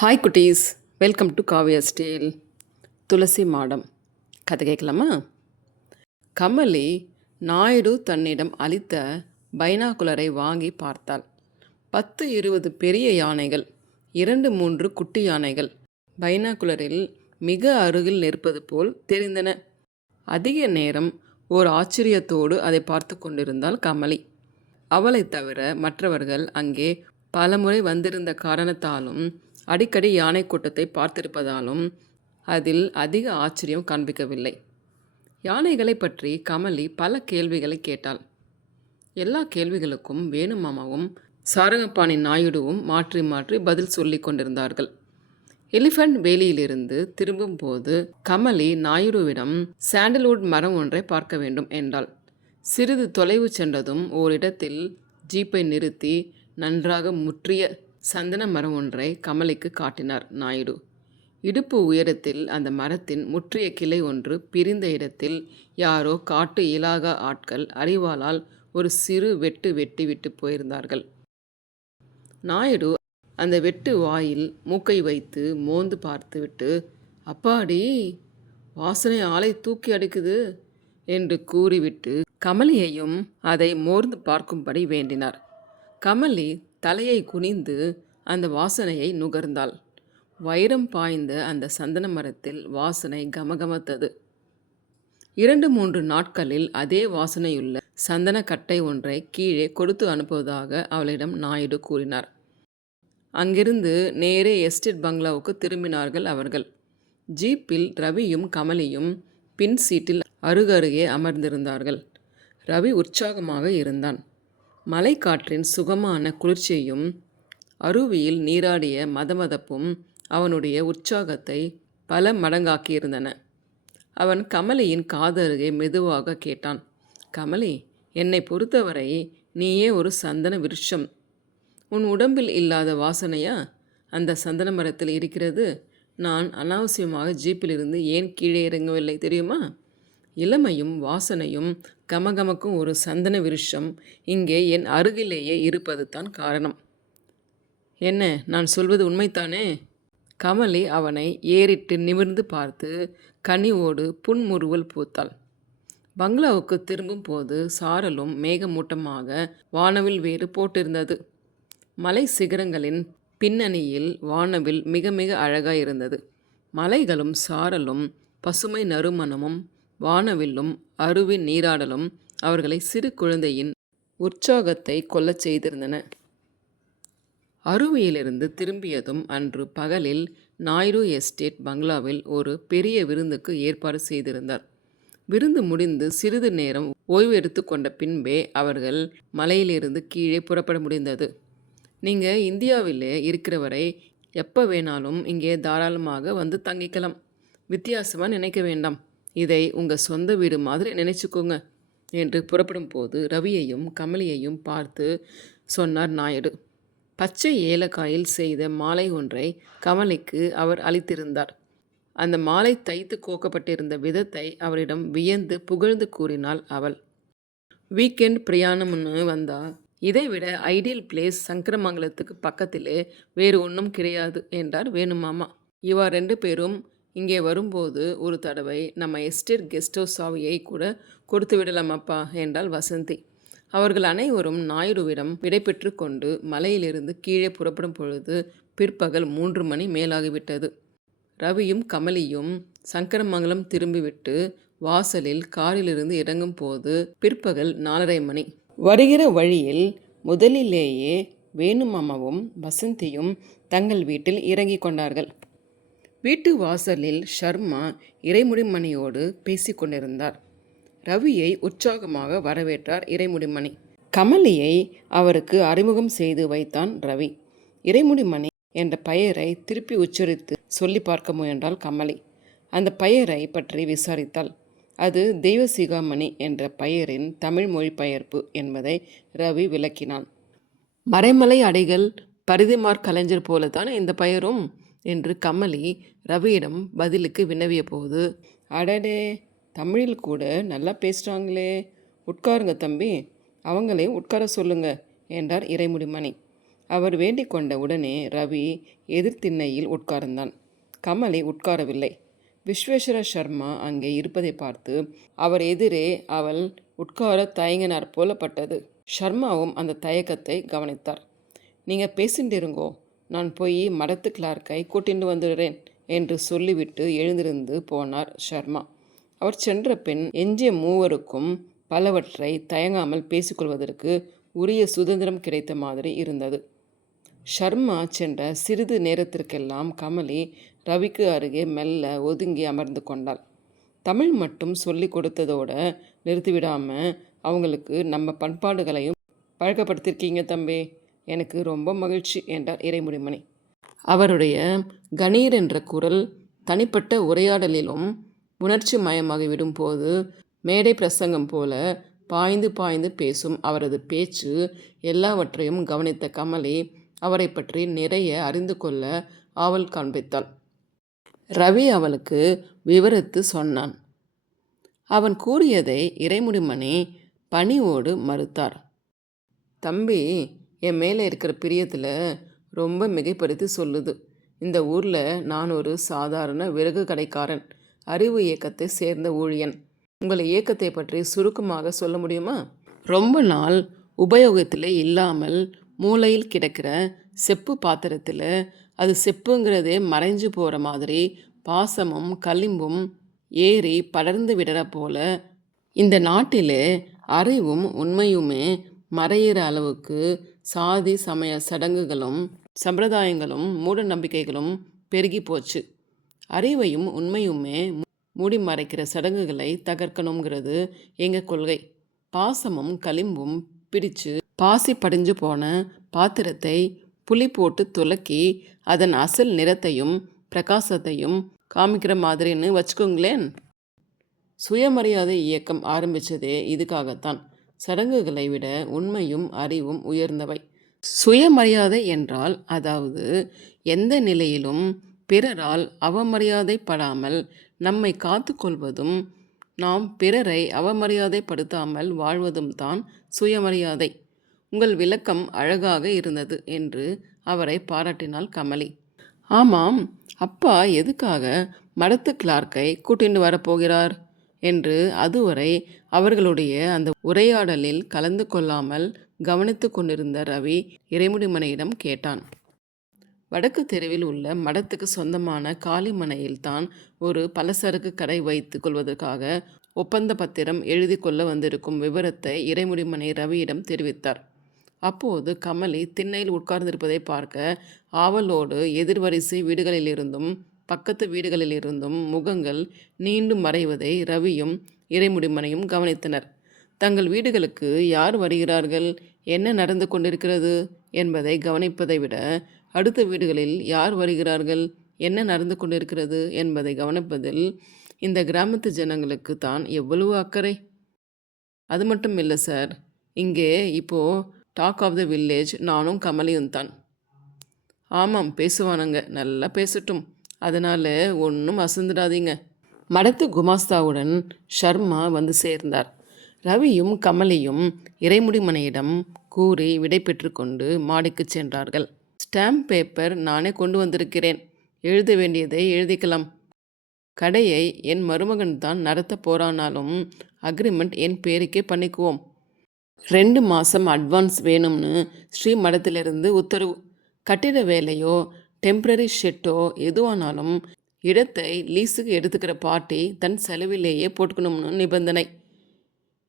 Hi குட்டீஸ், welcome to Kavya ஸ்டேல். துளசி மாடம் கதை கேட்கலாமா? கமலி நாயுடு தன்னிடம் அளித்த பைனாகுலரை வாங்கி பார்த்தாள். 10-20 பெரிய யானைகள், 2-3 குட்டி யானைகள் பைனாகுலரில் மிக அருகில் நிற்பது போல் தெரிந்தன. அதிக நேரம் ஓர் ஆச்சரியத்தோடு அதை பார்த்து கொண்டிருந்தாள் கமலி. அவளை தவிர மற்றவர்கள் அங்கே பலமுறை வந்திருந்த காரணத்தாலும் அடிக்கடி யானை கூட்டத்தை பார்த்திருப்பதாலும் அதில் அதிக ஆச்சரியம் காண்பிக்கவில்லை. யானைகளை பற்றி கமலி பல கேள்விகளை கேட்டாள். எல்லா கேள்விகளுக்கும் வேணுமாமாவும் சாரங்கப்பாணி நாயுடுவும் மாற்றி மாற்றி பதில் சொல்லி கொண்டிருந்தார்கள். எலிஃபண்ட் வேலியிலிருந்து திரும்பும் போது கமலி நாயுடுவிடம் சாண்டல்வுட் மரம் ஒன்றை பார்க்க வேண்டும் என்றாள். சிறிது தொலைவு சென்றதும் ஓரிடத்தில் ஜீப்பை நிறுத்தி நன்றாக முற்றிய சந்தன மரம் ஒன்றை கமலிக்கு காட்டினார் நாயுடு. இடுப்பு உயரத்தில் அந்த மரத்தின் முற்றிய கிளை ஒன்று பிரிந்த இடத்தில் யாரோ காட்டு இலாகா ஆட்கள் அறிவாளால் ஒரு சிறு வெட்டு வெட்டி விட்டு போயிருந்தார்கள். நாயுடு அந்த வெட்டு வாயில் மூக்கை வைத்து மோந்து பார்த்துவிட்டு, அப்பாடி, வாசனை ஆளை தூக்கி அடிக்குது என்று கூறிவிட்டு கமலியையும் அதை மோர்ந்து பார்க்கும்படி வேண்டினார். கமலி தலையை குனிந்து அந்த வாசனையை நுகர்ந்தாள். வைரம் பாய்ந்த அந்த சந்தன மரத்தில் வாசனை கமகமத்தது. 2-3 நாட்களில் அதே வாசனையுள்ள சந்தன கட்டை ஒன்றை கீழே கொடுத்து அனுப்புவதாக அவளிடம் நாயுடு கூறினார். அங்கிருந்து நேரே எஸ்டேட் பங்களாவுக்கு திரும்பினார்கள் அவர்கள். ஜீப்பில் ரவியும் கமலியும் பின் சீட்டில் அருகருகே அமர்ந்திருந்தார்கள். ரவி உற்சாகமாக இருந்தான். மலைக்காற்றின் சுகமான குளிர்ச்சியையும் அருவியில் நீராடிய மதமதப்பும் அவனுடைய உற்சாகத்தை பல மடங்காக்கியிருந்தன. அவன் கமலியின் காதருகே மெதுவாக கேட்டான், கமலி, என்னை பொறுத்தவரை நீயே ஒரு சந்தன விருட்சம். உன் உடம்பில் இல்லாத வாசனையா அந்த சந்தன மரத்தில் இருக்கிறது? நான் அனாவசியமாக ஜீப்பிலிருந்து ஏன் கீழே இறங்கவில்லை தெரியுமா? இளமையும் வாசனையும் கமகமக்கும் ஒரு சந்தன விருட்சம் இங்கே என் அருகிலேயே இருப்பது தான் காரணம். என்ன, நான் சொல்வது உண்மைத்தானே? கமலி அவனை ஏறிட்டு நிமிர்ந்து பார்த்து கனிவோடு புன்முறுவல் பூத்தாள். பங்களாவுக்கு திரும்பும் போது சாரலும் மேகமூட்டமாக வானவில் வேறு போட்டிருந்தது. மலை சிகரங்களின் பின்னணியில் வானவில் மிக மிக அழகாயிருந்தது. மலைகளும் சாரலும் பசுமை நறுமணமும் வானவில்லும் அருவி நீராடலும் அவர்களை சிறு குழந்தையின் உற்சாகத்தை கொள்ளச் செய்திருந்தன. அருவியிலிருந்து திரும்பியதும் அன்று பகலில் நாயுடு எஸ்டேட் பங்களாவில் ஒரு பெரிய விருந்துக்கு ஏற்பாடு செய்திருந்தார். விருந்து முடிந்து சிறிது நேரம் ஓய்வு எடுத்து கொண்ட பின்பே அவர்கள் மலையிலிருந்து கீழே புறப்பட முடிந்தது. நீங்கள் இந்தியாவிலே இருக்கிறவரை எப்போ வேணாலும் இங்கே தாராளமாக வந்து தங்கிக்கலாம். வித்தியாசமாக நினைக்க வேண்டாம். இதை உங்கள் சொந்த வீடு மாதிரி நினைச்சுக்கோங்க என்று புறப்படும் போது ரவியையும் கமலியையும் பார்த்து சொன்னார் நாயுடு. பச்சை ஏலக்காயில் செய்த மாலை ஒன்றை கமலிக்கு அவர் அளித்திருந்தார். அந்த மாலை தைத்து கோக்கப்பட்டிருந்த விதத்தை அவரிடம் வியந்து புகழ்ந்து கூறினாள் அவள். வீக்கெண்ட் பிரயாணம்னு வந்தா இதைவிட ஐடியல் பிளேஸ் சங்கரமங்கலத்துக்கு பக்கத்திலே வேறு ஒன்றும் கிடையாது என்றார் வேணுமாமா. இவா 2 பேரும் இங்கே வரும்போது ஒரு தடவை நம்ம எஸ்டேட் கெஸ்ட் ஹவுஸ் சாவியை கூட கொடுத்து விடலாமப்பா என்றாள் வசந்தி. அவர்கள் அனைவரும் நாயுடுவிடம் விடைபெற்று கொண்டு மலையிலிருந்து கீழே புறப்படும் பொழுது பிற்பகல் 3 மணி மேலாகிவிட்டது. ரவியும் கமலியும் சங்கரமங்கலம் திரும்பிவிட்டு வாசலில் காரிலிருந்து இறங்கும் போது பிற்பகல் 4:30 மணி. வருகிற வழியில் முதலிலேயே வேணுமாமாவும் வசந்தியும் தங்கள் வீட்டில் இறங்கி கொண்டார்கள். வீட்டு வாசலில் ஷர்மா இறைமுடிமணியோடு பேசி கொண்டிருந்தார். ரவியை உற்சாகமாக வரவேற்றார் இறைமுடிமணி. கமலியை அவருக்கு அறிமுகம் செய்து வைத்தான் ரவி. இறைமுடிமணி என்ற பெயரை திருப்பி உச்சரித்து சொல்லி பார்க்க முயன்றாள் கமலி. அந்த பெயரை பற்றி விசாரித்தாள். அது தெய்வசிகாமணி என்ற பெயரின் தமிழ் மொழிபெயர்ப்பு என்பதை ரவி விளக்கினான். மறைமலை அடிகள் பரிதிமார் கலைஞர் போலத்தான் இந்த பெயரும் என்று கமலி ரவியிடம் பதிலுக்கு வினவிய போது, அடடே, தமிழில் கூட நல்லா பேசுகிறாங்களே, உட்காருங்க தம்பி, அவங்களே உட்கார சொல்லுங்க என்றார் இறைமுடிமணி. அவர் வேண்டிக் கொண்ட உடனே ரவி எதிர்த்திண்ணையில் உட்கார்ந்தான். கமலி உட்காரவில்லை. விஸ்வேஸ்வர சர்மா அங்கே இருப்பதை பார்த்து அவர் எதிரே அவள் உட்கார தயங்கினார் போலப்பட்டது. ஷர்மாவும் அந்த தயக்கத்தை கவனித்தார். நீங்கள் பேசிண்டிருங்கோ, நான் போய் மடத்து கிளார்க்கை கூட்டிண்டு வந்துடுறேன் என்று சொல்லிவிட்டு எழுந்திருந்து போனார் ஷர்மா. அவர் சென்ற பின் எஞ்சிய மூவருக்கும் பலவற்றை தயங்காமல் பேசிக்கொள்வதற்கு உரிய சுதந்திரம் கிடைத்த மாதிரி இருந்தது. ஷர்மா சென்ற சிறிது நேரத்திற்கெல்லாம் கமலி ரவிக்கு அருகே மெல்ல ஒதுங்கி அமர்ந்து கொண்டாள். தமிழ் மட்டும் சொல்லி கொடுத்ததோடு நிறுத்திவிடாமல் அவங்களுக்கு நம்ம பண்பாடுகளையும் பழக்கப்படுத்தியிருக்கீங்க தம்பி, எனக்கு ரொம்ப மகிழ்ச்சி என்றார் இறைமுடிமணி. அவருடைய கணீர் என்ற குரல் தனிப்பட்ட உரையாடலிலும் உணர்ச்சி மயமாகிவிடும் போது மேடை பிரசங்கம் போல பாய்ந்து பாய்ந்து பேசும் அவரது பேச்சு எல்லாவற்றையும் கவனித்த கமலி அவரை பற்றி நிறைய அறிந்து கொள்ள ஆவல் காண்பித்தாள். ரவி அவளுக்கு விவரித்து சொன்னான். அவன் கூறியதை இறைமுடிமணி பணிவோடு மறுத்தார். தம்பி, என் மேலே இருக்கிற பிரியத்தில் ரொம்ப மிகைப்படுத்தி சொல்லுது. இந்த ஊரில் நான் ஒரு சாதாரண விறகு கடைக்காரன், அறிவு இயக்கத்தை சேர்ந்த ஊழியன். உங்கள் இயக்கத்தை பற்றி சுருக்கமாக சொல்ல முடியுமா? ரொம்ப நாள் உபயோகத்தில் இல்லாமல் மூலையில் கிடக்கிற செப்பு பாத்திரத்தில் அது செப்புங்கிறதே மறைஞ்சு போகிற மாதிரி பாசமும் களிம்பும் ஏறி படர்ந்து விடுற போல இந்த நாட்டிலே அறிவும் உண்மையுமே மறையிற அளவுக்கு சாதி சமய சடங்குகளும் சம்பிரதாயங்களும் மூட நம்பிக்கைகளும் பெருகி போச்சு. அறிவையும் உண்மையுமே மூடி மறைக்கிற சடங்குகளை தகர்க்கணுங்கிறது எங்கள் கொள்கை. பாசமும் களிம்பும் பிடிச்சு பாசி படிஞ்சு போன பாத்திரத்தை புளி போட்டு துலக்கி அதன் அசல் நிறத்தையும் பிரகாசத்தையும் காமிக்கிற மாதிரின்னு வச்சுக்கோங்களேன். சுயமரியாதை இயக்கம் ஆரம்பித்ததே இதுக்காகத்தான். சடங்குகளை விட உண்மையும் அறிவும் உயர்ந்தவை. சுயமரியாதை என்றால் அதாவது எந்த நிலையிலும் பிறரால் அவமரியாதைப்படாமல் நம்மை காத்து கொள்வதும் நாம் பிறரை அவமரியாதைப்படுத்தாமல் வாழ்வதும் தான் சுயமரியாதை. உங்கள் விளக்கம் அழகாக இருந்தது என்று அவரை பாராட்டினாள் கமலி. ஆமாம், அப்பா எதுக்காக மடத்து கிளார்க்கை கூட்டிட்டு வரப்போகிறார் என்று அதுவரை அவர்களுடைய அந்த உரையாடலில் கலந்து கொள்ளாமல் கவனித்து கொண்டிருந்த ரவி இறைமுடிமணியிடம் கேட்டான். வடக்கு தெருவில் உள்ள மடத்துக்கு சொந்தமான காலிமனையில்தான் ஒரு பலசரக்கு கடை வைத்து கொள்வதற்காக ஒப்பந்த பத்திரம் எழுதி கொள்ள வந்திருக்கும் விவரத்தை இறைமுடிமணி ரவியிடம் தெரிவித்தார். அப்போது கமலி திண்ணையில் உட்கார்ந்திருப்பதை பார்க்க ஆவலோடு எதிர்வரிசை வீடுகளிலிருந்தும் பக்கத்து வீடுகளிலிருந்தும் முகங்கள் நீண்டு மறைவதை ரவியும் இறைமுடிமணியும் கவனித்தனர். தங்கள் வீடுகளுக்கு யார் வருகிறார்கள், என்ன நடந்து கொண்டிருக்கிறது என்பதை கவனிப்பதை விட அடுத்த வீடுகளில் யார் வருகிறார்கள், என்ன நடந்து கொண்டிருக்கிறது என்பதை கவனிப்பதில் இந்த கிராமத்து ஜனங்களுக்கு தான் எவ்வளவு அக்கறை. அது மட்டும் இல்லை சார், இங்கே இப்போது டாக் ஆஃப் த வில்லேஜ் நானும் கமலியும் தான். ஆமாம், பேசுவானுங்க, நல்லா பேசட்டும், அதனால் ஒன்றும் அசந்துடாதீங்க. மடத்து குமாஸ்தாவுடன் ஷர்மா வந்து சேர்ந்தார். ரவியும் கமலியும் இறைமுடிமணியிடம் கூறி விடை பெற்று கொண்டு மாடிக்கு சென்றார்கள். ஸ்டாம்ப் பேப்பர் நானே கொண்டு வந்திருக்கிறேன், எழுத வேண்டியதை எழுதிக்கலாம். கடையை என் மருமகன் தான் நடத்த போகிறானாலும் அக்ரிமெண்ட் என் பேருக்கே பண்ணிக்குவோம். 2 மாதம் அட்வான்ஸ் வேணும்னு ஸ்ரீ மடத்திலிருந்து உத்தரவு. கட்டிட வேலையோ டெம்பரரி ஷெட்டோ எதுவானாலும் இடத்தை லீஸுக்கு எடுத்துக்கிற பார்ட்டி தன் செலவிலேயே போட்டுக்கணும்னு நிபந்தனை.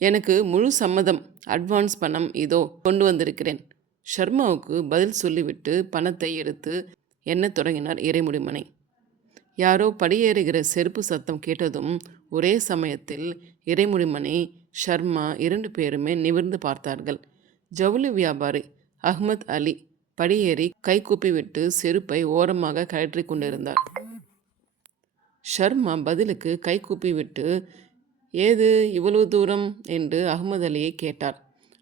எனக்கு முழு சம்மதம். அட்வான்ஸ் பணம் இதோ கொண்டு வந்திருக்கிறேன். ஷர்மாவுக்கு பதில் சொல்லிவிட்டு பணத்தை எடுத்து எண்ணத் தொடங்கினார் இறைமுடிமணி. யாரோ படியேறுகிற செருப்பு சத்தம் கேட்டதும் ஒரே சமயத்தில் இறைமுடிமணி ஷர்மா 2 பேருமே நிமிர்ந்து பார்த்தார்கள். ஜவுளி வியாபாரி அஹ்மத் அலி படியேறி கை கூப்பிவிட்டு செருப்பை ஓரமாக கழற்றி கொண்டிருந்தார். ஷர்மா பதிலுக்கு கை கூப்பிவிட்டு, ஏது இவ்வளவு தூரம் என்று அஹ்மத் அலியை கேட்டார்.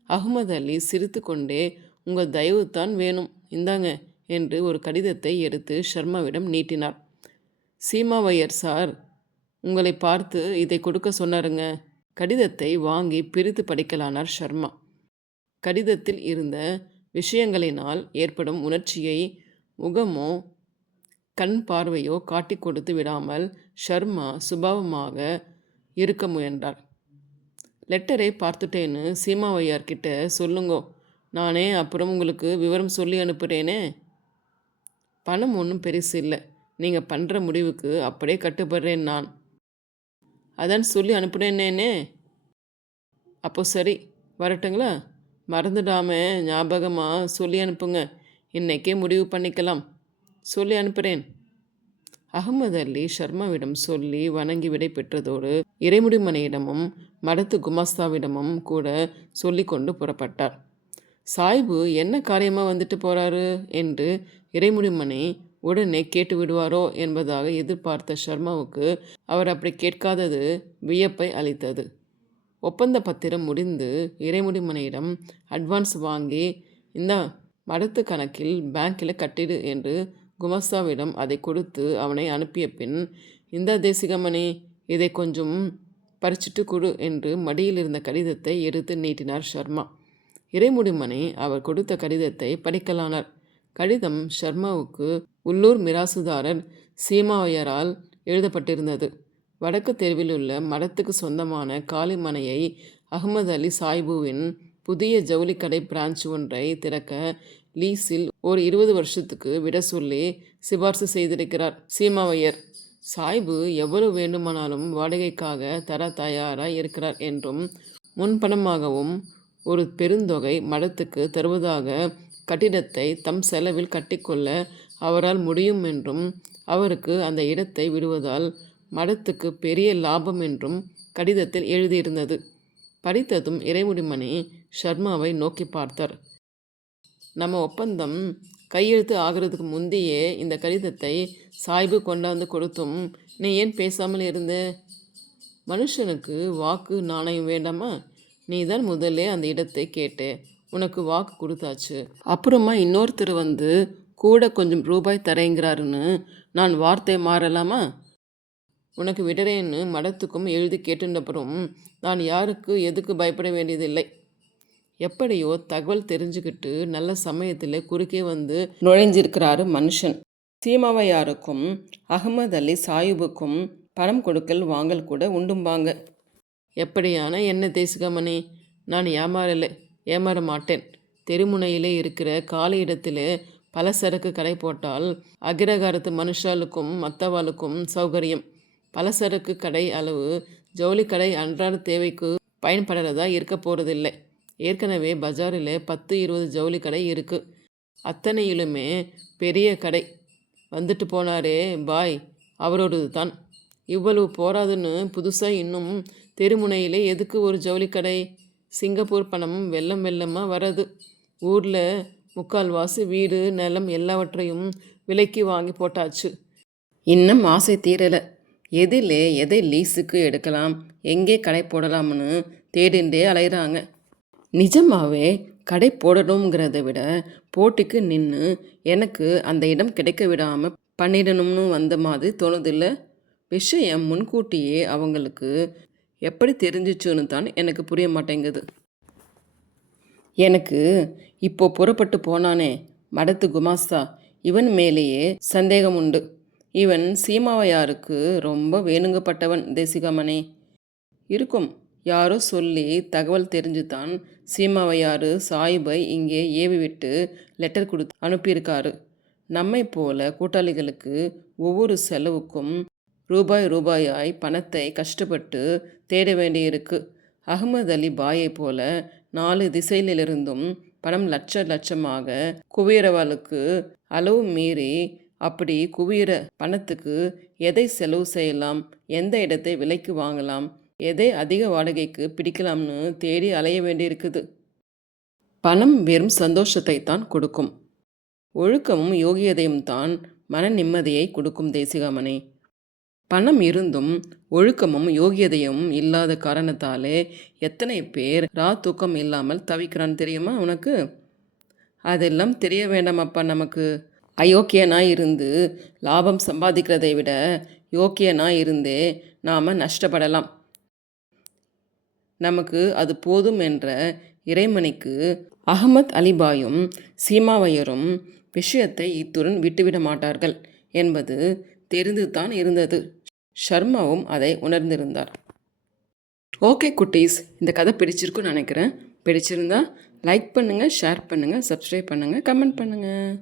அஹ்மத் அலி சிரித்து கொண்டே, உங்கள் தயவு தான் வேணும், இந்தாங்க என்று ஒரு கடிதத்தை எடுத்து ஷர்மாவிடம் நீட்டினார். சீமாவையர் சார் உங்களை பார்த்து இதை கொடுக்க சொன்னாருங்க. கடிதத்தை வாங்கி பிரித்து படிக்கலானார் ஷர்மா. கடிதத்தில் இருந்த விஷயங்களினால் ஏற்படும் உணர்ச்சியை முகமோ கண் பார்வையோ காட்டி கொடுத்து விடாமல் ஷர்மா சுபாவமாக இருக்க முயன்றார். லெட்டரை பார்த்துட்டேன்னு சீமாவையார்கிட்ட சொல்லுங்கோ, நானே அப்புறம் உங்களுக்கு விவரம் சொல்லி அனுப்புகிறேனே. பணம் ஒன்றும் பெருசு இல்லை, நீங்கள் பண்ணுற முடிவுக்கு அப்படியே கட்டுப்படுறேன் நான். அதான் சொல்லி அனுப்புனேனே. அப்போ சரி, வரட்டுங்களா? மறந்துடாம ஞாபகமாக சொல்லி அனுப்புங்க. இன்னைக்கே முடிவு பண்ணிக்கலாம். சொல்லி அனுப்புகிறேன். அகமது அலி ஷர்மாவிடம் சொல்லி வணங்கி விடை பெற்றதோடு இறைமுடிமனையிடமும் மடத்து குமாஸ்தாவிடமும் கூட சொல்லி கொண்டு புறப்பட்டார். சாய்பு என்ன காரியமாக வந்துட்டு போகிறாரு என்று இறைமுடிமனை உடனே கேட்டு விடுவாரோ என்பதாக எதிர்பார்த்த ஷர்மாவுக்கு அவர் அப்படி கேட்காதது வியப்பை அளித்தது. ஒப்பந்த பத்திரம் முடிந்து இறைமுடிமனையிடம் அட்வான்ஸ் வாங்கி இந்த மடத்து கணக்கில் பேங்கில் கட்டிடு என்று குமாஸ்தாவிடம் அதை கொடுத்து அவனை அனுப்பிய பின், இந்த தேசிகமணி, இதை கொஞ்சம் பறிச்சிட்டு கொடு என்று மடியில் இருந்த கடிதத்தை எடுத்து நீட்டினார் ஷர்மா. இறைமுடிமனை அவர் கொடுத்த கடிதத்தை படிக்கலானார். கடிதம் ஷர்மாவுக்கு உள்ளூர் மிராசுதாரர் சீமாவையரால் எழுதப்பட்டிருந்தது. வடக்கு தெருவில் உள்ள மடத்துக்கு சொந்தமான காலிமனையை அகமது அலி சாய்புவின் புதிய ஜவுளிக்கடை பிரான்ச் ஒன்றை திறக்க லீஸில் ஒரு 20 வருஷத்துக்கு விட சொல்லி சிபார்சு செய்திருக்கிறார் சீமாவையர். சாய்பு எவ்வளவு வேண்டுமானாலும் வாடகைக்காக தர தயாராக இருக்கிறார் என்றும் முன்பணமாகவும் ஒரு பெருந்தொகை மடத்துக்கு தருவதாக கட்டிடத்தை தம் செலவில் கட்டிக்கொள்ள அவரால் முடியும் என்றும் அவருக்கு அந்த இடத்தை விடுவதால் மடத்துக்கு பெரிய லாபம் என்றும் கடிதத்தில் எழுதியிருந்தது. படித்ததும் இறைமுடிமணி ஷர்மாவை நோக்கி பார்த்தார். நம்ம ஒப்பந்தம் கையெழுத்து ஆகிறதுக்கு முந்தையே இந்த கடிதத்தை சாய்பு கொண்டாந்து கொடுத்தும் நீ ஏன் பேசாமல் இருந்த? மனுஷனுக்கு வாக்கு நாணயம் வேண்டாமா? நீ தான் முதல்ல அந்த இடத்தை கேட்டே, உனக்கு வாக்கு கொடுத்தாச்சு. அப்புறமா இன்னொருத்தர் வந்து கூட கொஞ்சம் ரூபாய் தரேங்கிறாருன்னு நான் வார்த்தை மாறலாமா? உனக்கு விடுறேன்னு மடத்துக்கும் எழுதி கேட்டுண்டப்புறம் நான் யாருக்கு எதுக்கு பயப்பட வேண்டியதில்லை. எப்படியோ தகவல் தெரிஞ்சுக்கிட்டு நல்ல சமயத்தில் குறுக்கே வந்து நுழைஞ்சிருக்கிறாரு மனுஷன். சீமாவையாருக்கும் அகமது அலி சாயுபுக்கும் பணம் கொடுக்கல் வாங்கல் கூட உண்டும்பாங்க. எப்படியான என்ன தேசிகமணி, நான் ஏமாற மாட்டேன். தெருமுனையிலே இருக்கிற காலி இடத்துல பலசரக்கு கடை போட்டால் அகிரகாரத்து மனுஷாளுக்கும் மற்றவாளுக்கும் சௌகரியம். பலசரக்கு கடை அளவு ஜவுளி கடை அன்றாட தேவைக்கு பயன்படுறதா இருக்க போகிறதில்லை. ஏற்கனவே பஜாரில் 10-20 ஜவுளி கடை இருக்குது. அத்தனையிலுமே பெரிய கடை வந்துட்டு போனாரே பாய், அவரோடது தான். இவ்வளவு போராதுன்னு புதுசாக இன்னும் தெருமுனையிலே எதுக்கு ஒரு ஜவுளி கடை? சிங்கப்பூர் பணம் வெள்ளமாக வர்றது. ஊரில் முக்கால்வாசி வீடு நிலம் எல்லாவற்றையும் விலைக்கு வாங்கி போட்டாச்சு. இன்னும் ஆசை தீரலை. எதை லீஸுக்கு எடுக்கலாம், எங்கே கடை போடலாம்னு தேடிண்டே அலைகிறாங்க. நிஜமாகவே கடை போடணுங்கிறத விட போட்டிக்கு நின்று எனக்கு அந்த இடம் கிடைக்க விடாமல் பண்ணிடணும்னு வந்த மாதிரி தோணுதில்லை. விஷயம் முன்கூட்டியே அவங்களுக்கு எப்படி தெரிஞ்சிச்சுன்னு தான் எனக்கு புரிய மாட்டேங்குது. எனக்கு இப்போ புறப்பட்டு போனானே மடத்து குமாஸ்தா, இவன் மேலேயே சந்தேகம் உண்டு. இவன் சீமாவையாருக்கு ரொம்ப வேணுங்கப்பட்டவன் தேசிகமணி. இருக்கும், யாரோ சொல்லி தகவல் தெரிஞ்சு தான் சீமாவையார் சாயிபை இங்கே ஏவி விட்டு லெட்டர் கொடுத்து அனுப்பியிருக்காரு. நம்மை போல கூட்டாளிகளுக்கு ஒவ்வொரு செலவுக்கும் ரூபாயாய் பணத்தை கஷ்டப்பட்டு தேட வேண்டியிருக்கு. அகமது அலி பாயை போல 4 திசையிலிருந்தும் பணம் லட்சமாக குவியறவாளுக்கு அளவு மீறி அப்படி குவியிற பணத்துக்கு எதை செலவு செய்யலாம், எந்த இடத்தை விலைக்கு வாங்கலாம், எதை அதிக வாடகைக்கு பிடிக்கலாம்னு தேடி அலைய வேண்டியிருக்குது. பணம் வெறும் சந்தோஷத்தை தான் கொடுக்கும். ஒழுக்கமும் யோகியதையும் தான் மன நிம்மதியை கொடுக்கும் தேசிகாமணி. பணம் இருந்தும் ஒழுக்கமும் யோகியதையும் இல்லாத காரணத்தாலே எத்தனை பேர் தூக்கம் இல்லாமல் தவிக்கிறான் தெரியுமா உனக்கு? அதெல்லாம் தெரிய வேண்டாமப்பா நமக்கு. அயோக்கியனாய் இருந்து லாபம் சம்பாதிக்கிறதை விட யோக்கியனாய் இருந்தே நாம் நஷ்டப்படலாம். நமக்கு அது போதும் என்ற இறைமணிக்கு அகமத் அலிபாயும் சீமாவையரும் விஷயத்தை இத்துடன் விட்டுவிட மாட்டார்கள் என்பது தெரிந்துதான் இருந்தது. ஷர்மாவும் அதை உணர்ந்திருந்தார். ஓகே குட்டீஸ், இந்த கதை பிடிச்சிருக்குன்னு நினைக்கிறேன். பிடிச்சிருந்தா லைக் பண்ணுங்கள், ஷேர் பண்ணுங்கள், சப்ஸ்கிரைப் பண்ணுங்கள், கமெண்ட் பண்ணுங்கள்.